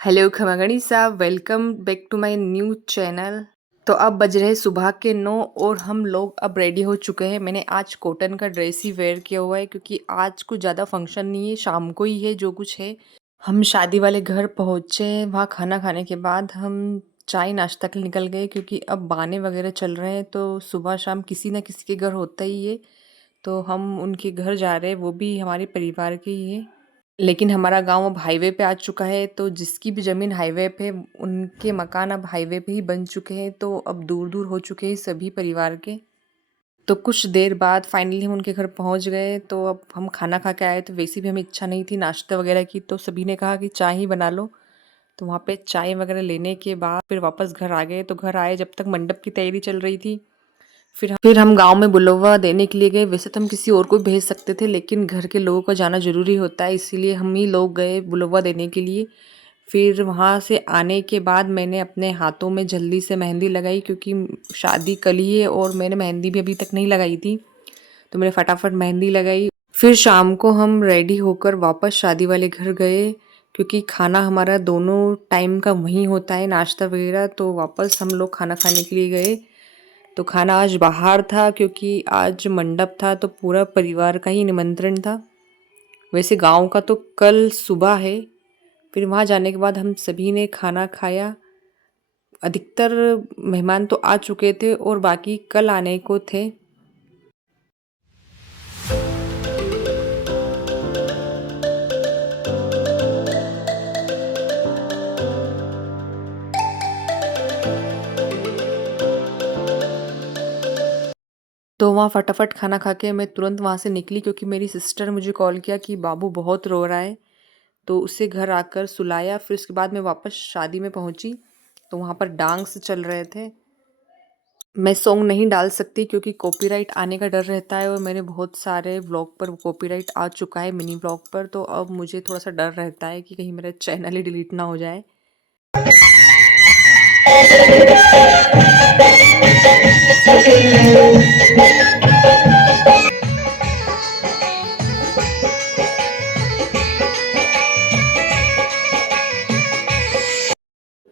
Hello खमागणी साहब, welcome back to my new channel. तो अब बज रहे सुबह के 9 और हम लोग अब रेडी हो चुके हैं। मैंने आज कॉटन का ड्रेस ही वेयर किया हुआ है क्योंकि आज कुछ ज़्यादा फंक्शन नहीं है, शाम को ही है जो कुछ है। हम शादी वाले घर पहुँचे, वहाँ खाना खाने के बाद हम चाय नाश्ता के लिए निकल गए क्योंकि अब बाने वगैरह चल रहे हैं तो सुबह शाम किसी ना किसी के घर होता ही है। तो हम उनके घर जा रहे हैं, वो भी हमारे परिवार के ही है। लेकिन हमारा गाँव अब हाईवे पे आ चुका है, तो जिसकी भी ज़मीन हाईवे पे, उनके मकान अब हाईवे पे ही बन चुके हैं, तो अब दूर-दूर हो चुके हैं सभी परिवार के। तो कुछ देर बाद फाइनली हम उनके घर पहुंच गए। तो अब हम खाना खा के आए, तो वैसे भी हमें इच्छा नहीं थी नाश्ता वगैरह की, तो सभी ने कहा कि चाय ही बना लो। तो वहाँ पे चाय वगैरह लेने के बाद फिर वापस घर आ गए। तो घर आए जब तक मंडप की तैयारी चल रही थी। फिर हम गाँव में बुलवा देने के लिए गए। वैसे तो हम किसी और को भी भेज सकते थे, लेकिन घर के लोगों का जाना ज़रूरी होता है, इसीलिए हम ही लोग गए बुलवा देने के लिए। फिर वहाँ से आने के बाद मैंने अपने हाथों में जल्दी से मेहंदी लगाई क्योंकि शादी कल ही है और मैंने मेहंदी भी अभी तक नहीं लगाई थी। तो मैंने फटाफट मेहंदी लगाई। फिर शाम को हम रेडी होकर वापस शादी वाले घर गए क्योंकि खाना हमारा दोनों टाइम का वहीं होता है, नाश्ता वगैरह। तो वापस हम लोग खाना खाने के लिए गए। तो खाना आज बाहर था क्योंकि आज मंडप था, तो पूरा परिवार का ही निमंत्रण था। वैसे गांव का तो कल सुबह है। फिर वहाँ जाने के बाद हम सभी ने खाना खाया। अधिकतर मेहमान तो आ चुके थे और बाकी कल आने को थे। तो वहाँ फटाफट खाना खा के मैं तुरंत वहाँ से निकली क्योंकि मेरी सिस्टर ने मुझे कॉल किया कि बाबू बहुत रो रहा है। तो उसे घर आकर सुलाया। फिर उसके बाद मैं वापस शादी में पहुँची, तो वहाँ पर डांस चल रहे थे। मैं सॉन्ग नहीं डाल सकती क्योंकि कॉपीराइट आने का डर रहता है और मेरे बहुत सारे व्लॉग पर कॉपीराइट आ चुका है, मिनी व्लॉग पर। तो अब मुझे थोड़ा सा डर रहता है कि कहीं मेरा चैनल ही डिलीट ना हो जाए।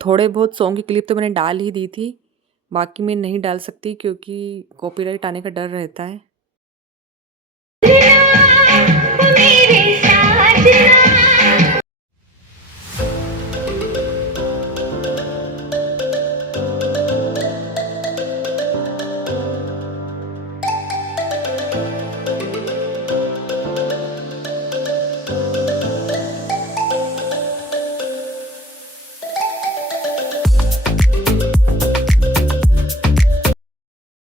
थोड़े बहुत सॉन्ग की क्लिप तो मैंने डाल ही दी थी, बाकी मैं नहीं डाल सकती क्योंकि कॉपीराइट आने का डर रहता है।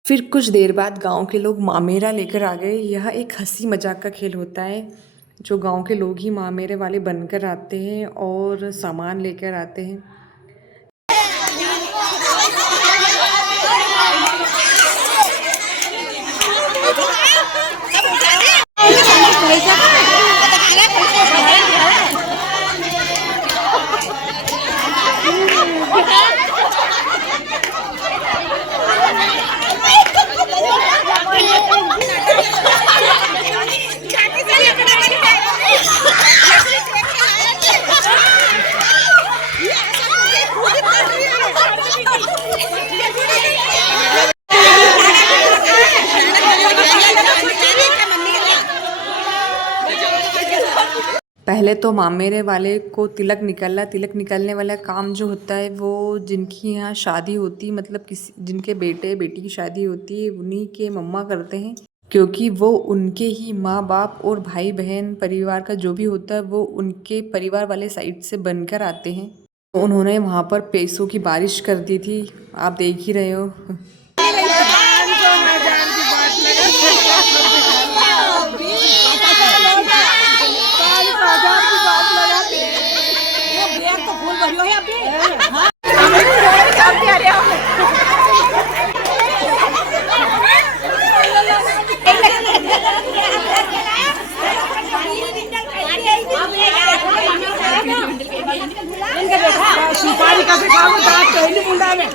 फिर कुछ देर बाद गांव के लोग मामेरा लेकर आ गए। यह एक हंसी मजाक का खेल होता है, जो गांव के लोग ही मामेरे वाले बनकर आते हैं और सामान लेकर आते हैं। पहले तो मामेरे वाले को तिलक निकालना। तिलक निकालने वाला काम जो होता है वो जिनकी यहाँ शादी होती, मतलब किसी जिनके बेटे बेटी की शादी होती है, उन्हीं के मम्मा करते हैं क्योंकि वो उनके ही माँ बाप और भाई बहन परिवार का जो भी होता है वो उनके परिवार वाले साइड से बनकर आते हैं। तो उन्होंने वहाँ पर पैसों की बारिश कर दी थी, आप देख ही रहे हो। सुपारी का भी खाओ तो आप पहले मुंडा में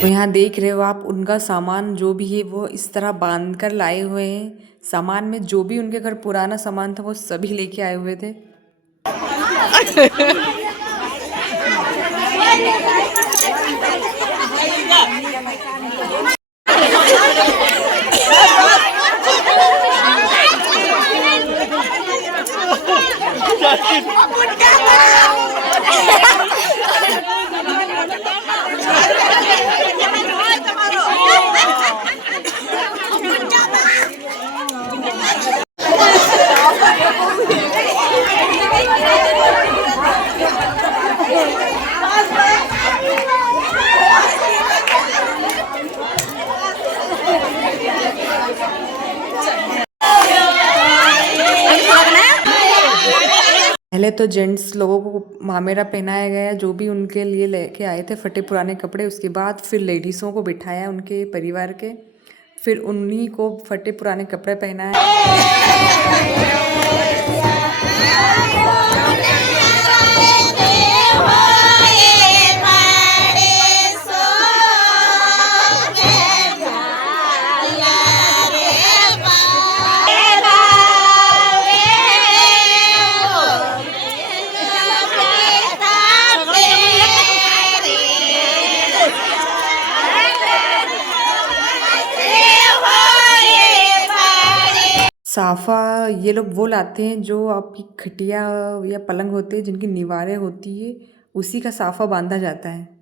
तो यहाँ देख रहे हो आप, उनका सामान जो भी है वो इस तरह बांध कर लाए हुए हैं। सामान में जो भी उनके घर पुराना सामान था वो सभी लेके आए हुए थे। पहले तो जेंट्स लोगों को मामेरा पहनाया गया, जो भी उनके लिए लेके आए थे फटे पुराने कपड़े। उसके बाद फिर लेडीज़ों को बिठाया उनके परिवार के, फिर उन्हीं को फटे पुराने कपड़े पहनाए। साफ़ा ये लोग वो लाते हैं जो आपकी खटिया या पलंग होते हैं, जिनकी दीवारें होती है, उसी का साफ़ा बांधा जाता है।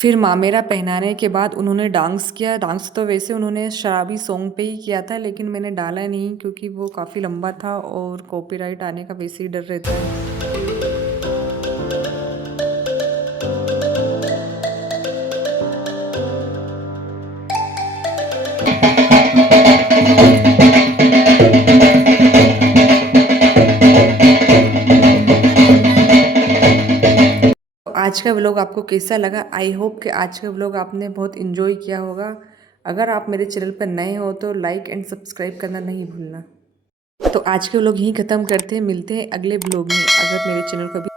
फिर मामेरा पहनाने के बाद उन्होंने डांस किया। डांस तो वैसे उन्होंने शराबी सॉन्ग पे ही किया था, लेकिन मैंने डाला नहीं क्योंकि वो काफ़ी लंबा था और कॉपीराइट आने का वैसे ही डर रहता है। आज का व्लॉग आपको कैसा लगा? आई होप कि आज का व्लॉग आपने बहुत इन्जॉय किया होगा। अगर आप मेरे चैनल पर नए हो तो लाइक एंड सब्सक्राइब करना नहीं भूलना। तो आज के व्लॉग यहीं ख़त्म करते हैं, मिलते हैं अगले व्लॉग में। अगर मेरे चैनल को